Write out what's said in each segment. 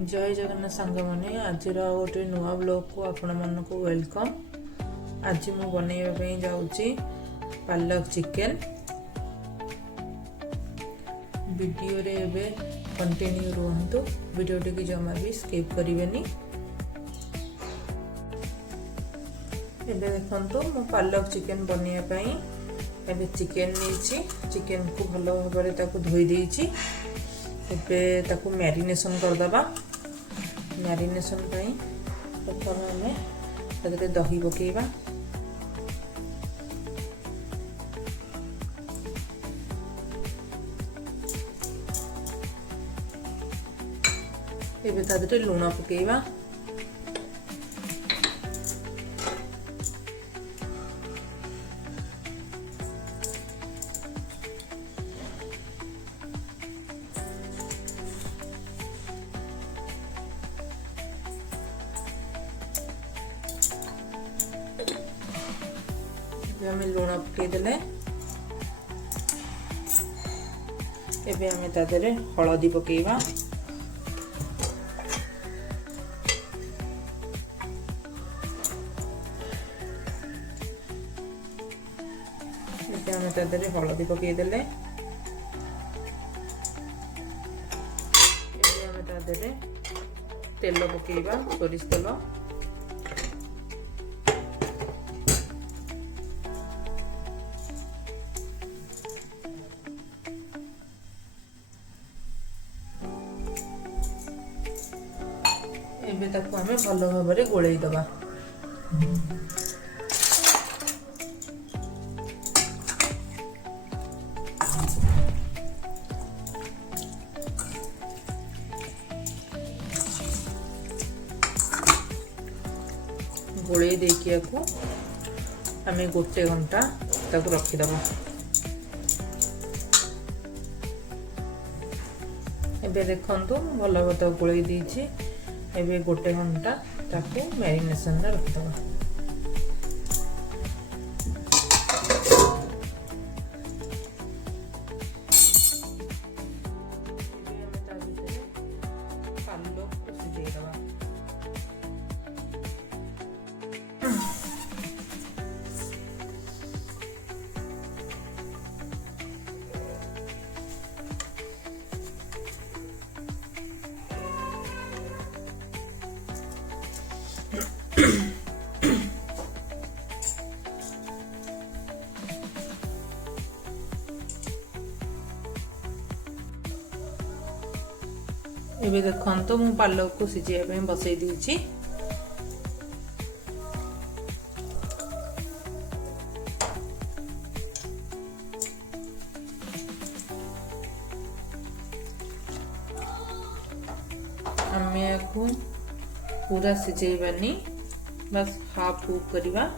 जय जगन्नाथ सांग मैंने आज गोटे नुआ ब्लॉग को आपण मन को वेलकम। आज मु बनैबा जाऊँगी पालक चिकेन। वीडियो रे एबे कंटिन्यू रुहतु, वीडियो टी जमा भी स्किप करेनि। एबे देखंतु मु पालक चिकेन बनैबा एबे चिकेन नहीं, चिकेन को भल भाव ताकू धोई देइछि। एबे ताकू मैरिनेशन करदबा। मैरिनेशन प्रथम आम दही पकेबा। एबे तादरे लूण पकेबा। आम लुण पकईदे एबे आम तादरे हलदी पकेबा। एबे आम तादरे हलदी पकईदे एबे आम तादरे तेल पकेबा, सोरिष तेल। एबे ताकू हमें भल भाव गोलई दबा। गोलई देकी हमें गोटे घंटा ताकू रखीदबा। एबे देखंतु भल भाव गोलई देछि। एबे गोटे घंटा ताकू मैरिनेशन रे रखिदबा। पालक को सिझेइदबा। एबे देखंतु मु पालक को सिझाइबा पे बसई देछि। हमें को पूरा सिझाइबानी, बस हाफ कुक करिबा।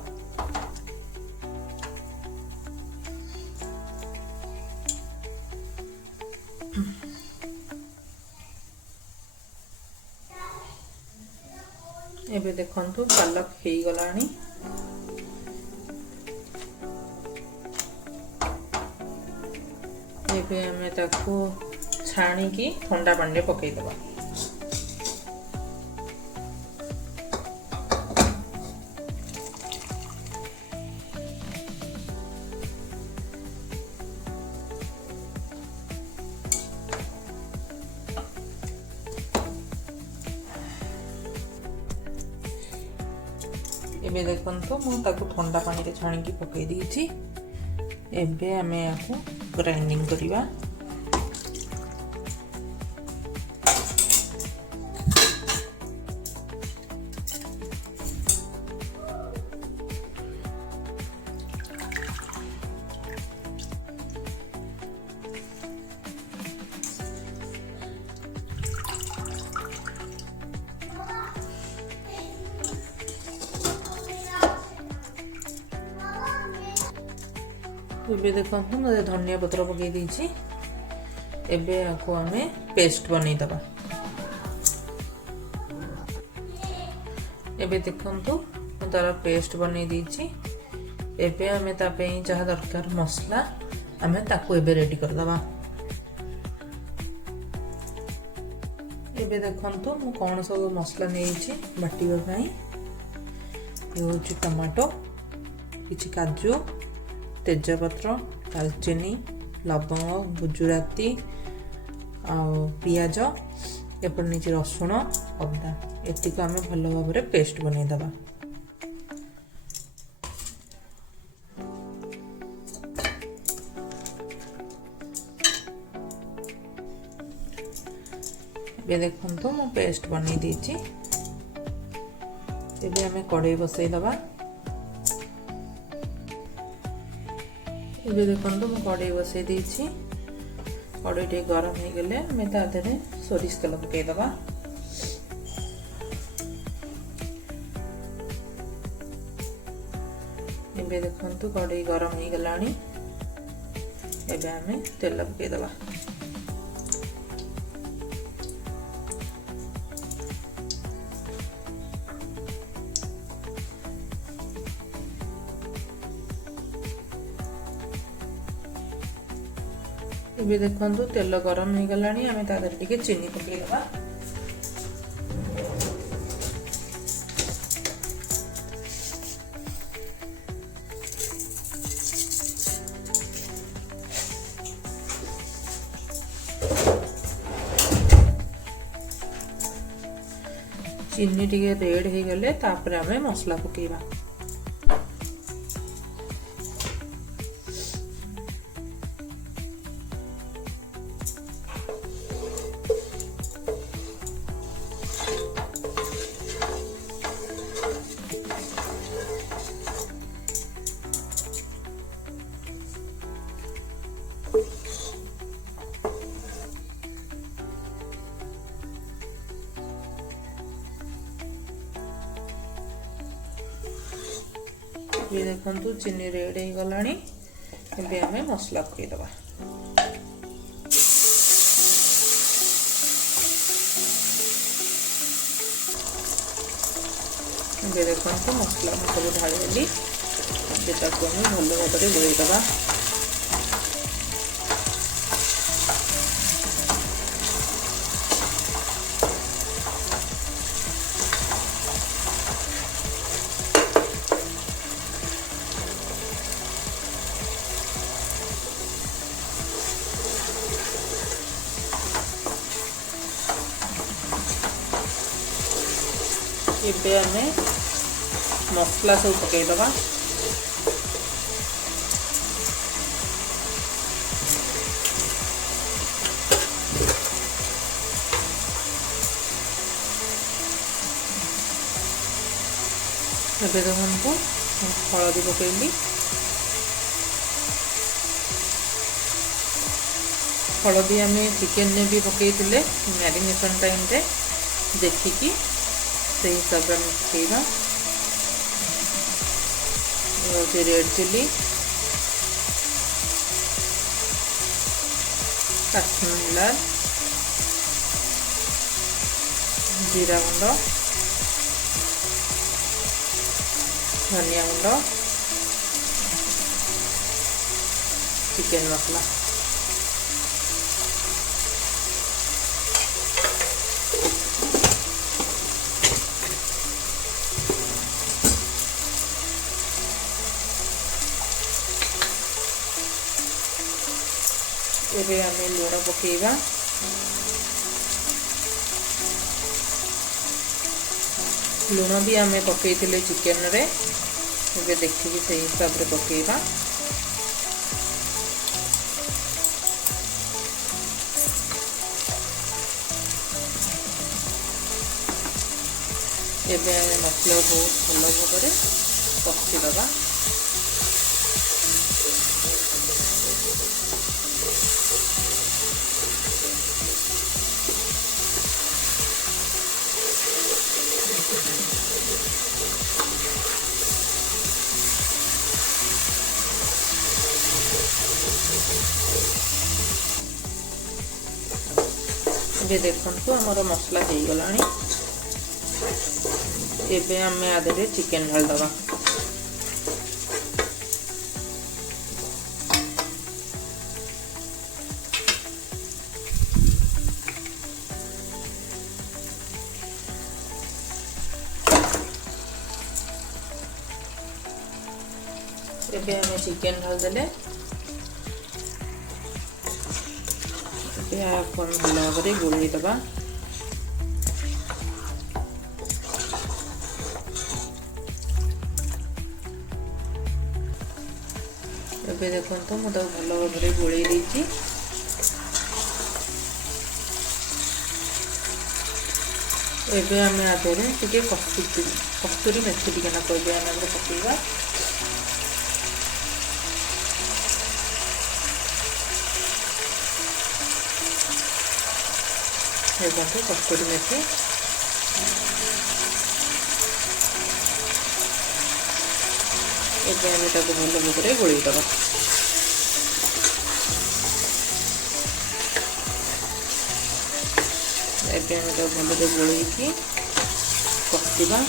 एबे देखंतु पालक हेई गलानी। एबे हमें ताकू छाणी की ठंडा पानी रे पकई दबा। एबे देखंतु मु ताकू ठंडा पानी रे छाणी की पकई देछि। एबे हमें याकू ग्राइंडिंग करिबा। एबे देखंतु मते धनिया पत्र पकई देछि। एबे याकू हमें पेस्ट बनै दबा। एबे देखंतु मु तार पेस्ट बनै देछि। एबे हमें ता पे जहा दरकार मसला हमें ताकू एबे रेडी कर दबा। ଏବେ ଦେଖନ୍ତୁ ମୁଁ କ'ଣ ସବୁ ମସଲା ନେଇଛି ବାଟିବା ପାଇଁ। ଏ ହେଉଛି ଟମାଟୋ, କିଛି କାଜୁ, ତେଜପତ୍ର, ଡାଲଚିନି, ଲବଙ୍ଗ, ଗୁଜୁରାତି ଆଉ ପିଆଜ, ଏପଟେ ନେଇଛି ରସୁଣ, ଅଦା। ଏତିକି ଆମେ ଭଲ ଭାବରେ ପେଷ୍ଟ ବନେଇଦେବା। ଏବେ ଦେଖନ୍ତୁ ମୁଁ ପେଷ୍ଟ ବନେଇ ଦେଇଛି। ଏବେ ଆମେ କଡ଼େଇ ବସେଇଦେବା। ଏବେ ଦେଖନ୍ତୁ ମୁଁ କଡ଼େଇ ବସେଇ ଦେଇଛି। କଡ଼େଇ ଟିକେ ଗରମ ହେଇଗଲେ ଆମେ ତା ଦେହରେ ସୋରିଷ ତେଲ ପକେଇଦେବା। ଏବେ ଦେଖନ୍ତୁ କଡ଼େଇ ଗରମ ହେଇଗଲାଣି। ଏବେ ଆମେ ତେଲ ପକେଇଦେବା। ଏବେ ଦେଖନ୍ତୁ ତେଲ ଗରମ ହେଇଗଲାଣି। ଆମେ ତା ଦେହରେ ଟିକେ ଚିନି ପକେଇଦେବା। ଚିନି ଟିକେ ରେଡ୍ ହେଇଗଲେ ତାପରେ ଆମେ ମସଲା ପକେଇବା। ये देखंतु चीनी रेड हो गलानी। एबे हमें मसला पकई दबा। ये देखंतु मसला में सब ढाली देली। जेटा को हम भलो भाबरे गोळई दबा। ଏବେ ଆମେ ମସଲା ସବୁ ପକେଇ ଦବା। ଏବେ ଦେଖନ୍ତୁ ହଳଦୀ ପକେଇଲି। हलदी आम चिकेन ने भी पकईले मैरिनेशन टाइम रे देखिकी से हिसाब से पकईबा। रेड चिली, काश्मीर लाल, जीरा गुंड, धनिया गुंड, चिकेन मसला। एबे आमे लूण पकेइबा। लूण भी आमे पकेइथिले चिकेन रे। एबे देखिबी से हिसाब रे पकेइबा। एबे आमे मसला बहुत भल भाव में कषी दबा। ये देखंतु हमर मसला हो गलानी। एबे हमें आधे चिकेन ढाल दबा। ଏବେ ଆମେ ଚିକେନ୍ ଢାଳିଦେଲେ ଏହାକୁ ଆମେ ଭଲ ଭାବରେ ଗୋଳେଇ ଦେବା। ଏବେ ଦେଖନ୍ତୁ ମୁଁ ତାକୁ ଭଲ ଭାବରେ ଗୋଳେଇ ଦେଇଛି। ଏବେ ଆମେ ଆଦେହରେ ଟିକେ କସ୍ତୁରୀ ମେଥି ଟିକେ ନା କହିବେ ଆମେ ପକାଇବା। ଦେଖନ୍ତୁ କସ୍ତୁରୀ ମେଥି ଏବେ ଆମେ ତାକୁ ଭଲ ଭାବରେ ଗୋଳେଇ ଦେବା। ଏବେ ଆମେ ତାକୁ ଭଲରେ ଗୋଳେଇକି କଷିବା।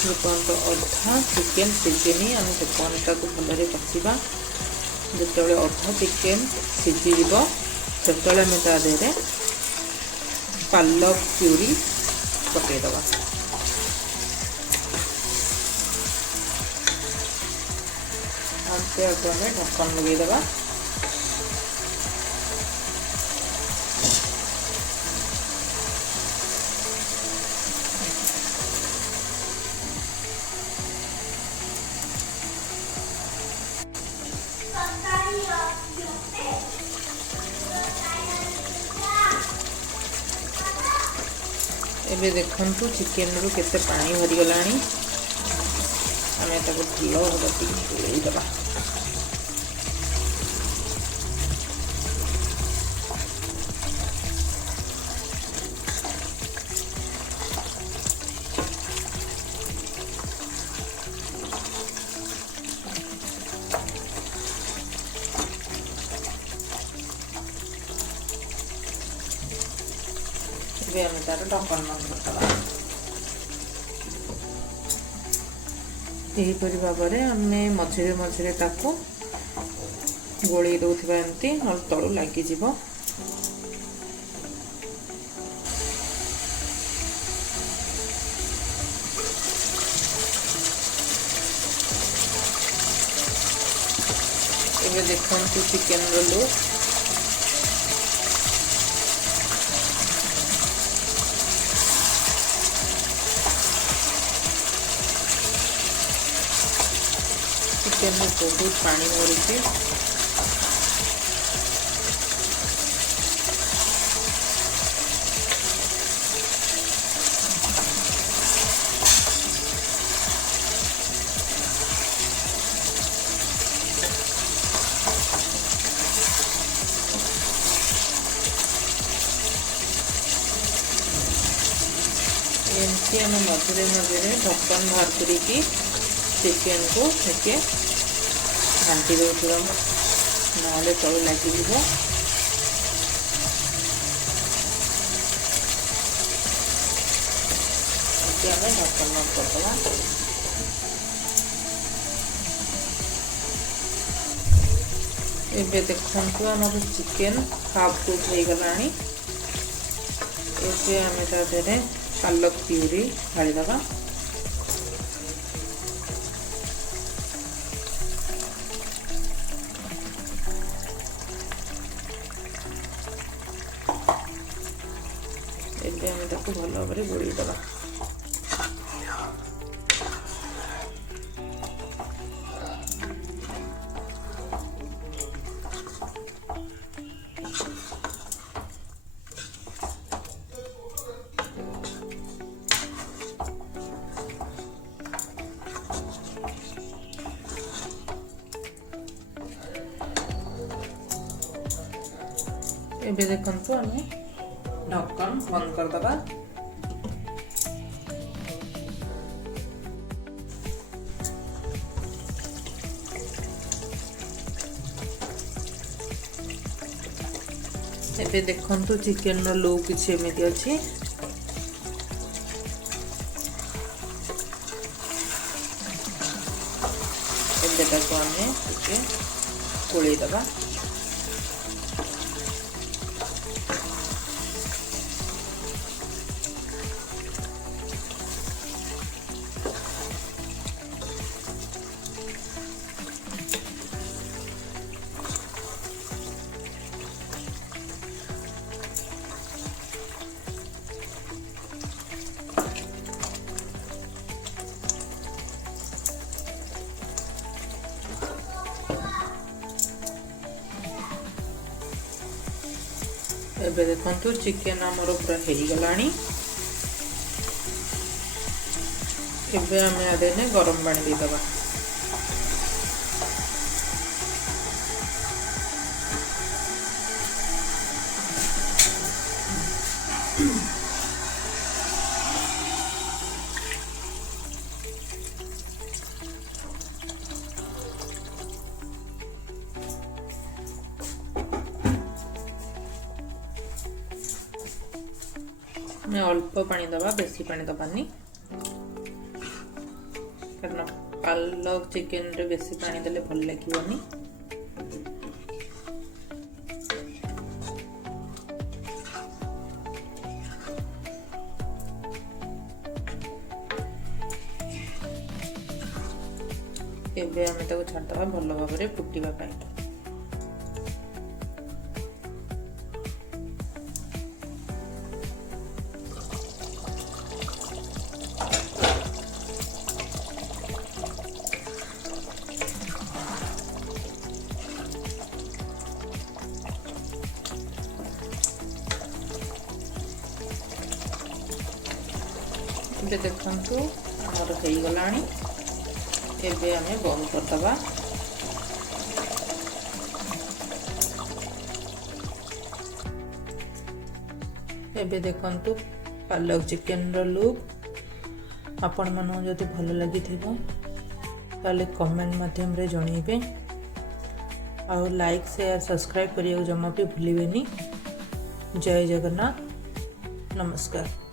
ଯେପର୍ଯ୍ୟନ୍ତ ଅଧା ଚିକେନ୍ ସିଝିନି ଆମେ ସେପର୍ଯ୍ୟନ୍ତ ତାକୁ ଭଲରେ କଷିବା। ଯେତେବେଳେ ଅଧା ଚିକେନ୍ ସିଝିଯିବ ସେତେବେଳେ ଆମେ ତା ଦେହରେ ପାଲକ ପ୍ୟୁରି ପକାଇଦେବା। ଆକୁ ଆମେ ଢକ୍କନ ଲଗାଇଦେବା। ଏବେ ଦେଖନ୍ତୁ ଚିକେନରୁ କେତେ ପାଣି ଭରିଗଲାଣି। ଆମେ ତାକୁ ଭଲ ଭାବରେ ଟିକେ ଗୋଳେଇ ଦେବା। ଏବେ ଆମେ ତାର ଢକ୍କନ ବନ୍ଦ କରିଦେବା। ଏହିପରି ଭାବରେ ଆମେ ମଝିରେ ମଝିରେ ତାକୁ ଗୋଳେଇ ଦେଉଥିବା, ଏମିତି ନହେଲେ ତଳୁ ଲାଗିଯିବ। ଏବେ ଦେଖନ୍ତୁ ଚିକେନର ଲୁକ୍। ଚିକେନରେ ବହୁତ ପାଣି ଭରିଛି। ଏମିତି ଆମେ ମଝିରେ ମଝିରେ ଢକ୍କନ ବାହାର କରିକି ଚିକେନକୁ ଟିକେ ଘାଣ୍ଟି ଦେଉଥିବା, ନହେଲେ ତଳୁ ଲାଗିଯିବ। ଏମିତି ଆମେ ଢକ୍କନ ବନ୍ଦ କରିଦେବା। ଏବେ ଦେଖନ୍ତୁ ଆମର ଚିକେନ ହାଫ୍ କୁକ୍ ହେଇଗଲାଣି। ଏବେ ଆମେ ତା ଦେହରେ ପାଲକ ପ୍ୟୁରି ଢାଳିଦେବା। ଏବେ ଆମେ ତାକୁ ଭଲ ଭାବରେ ଗୋଳେଇ ଦେବା। ଏବେ ଦେଖନ୍ତୁ ଆମେ ଢକ୍କନ ବନ୍ଦ କରିଦେବା। ଏବେ ଦେଖନ୍ତୁ ଚିକେନର ଲୁକ୍ କିଛି ଏମିତି ଅଛି। ଏବେ ତାକୁ ଆମେ ଟିକେ ଗୋଳେଇ ଦେବା। एबे देखंतु चिकेन हमर पूरा हेई गलानी। एबे आमे आदेने गरम पानी दे दबा। मैं अल्प पानी दबा, बेसी पानी दबानी, कारण पालक चिकेन रे बेसी पानी देले भल लागिवनी। एबे आमे ताको छाड़ दबा भल भाबरे फुटिबा पाई। देखु आमर हो गलानी। एबे आमे बंद करदबा। एबे देखंतु पालक चिकेन रो लुक आपण मानो जदि भल लागि थिबो ताले कमेंट माध्यम रे जणीबे और लाइक शेयर सब्सक्राइब करियो जमा भी भूलिबेनी। जय जगन्नाथ, नमस्कार।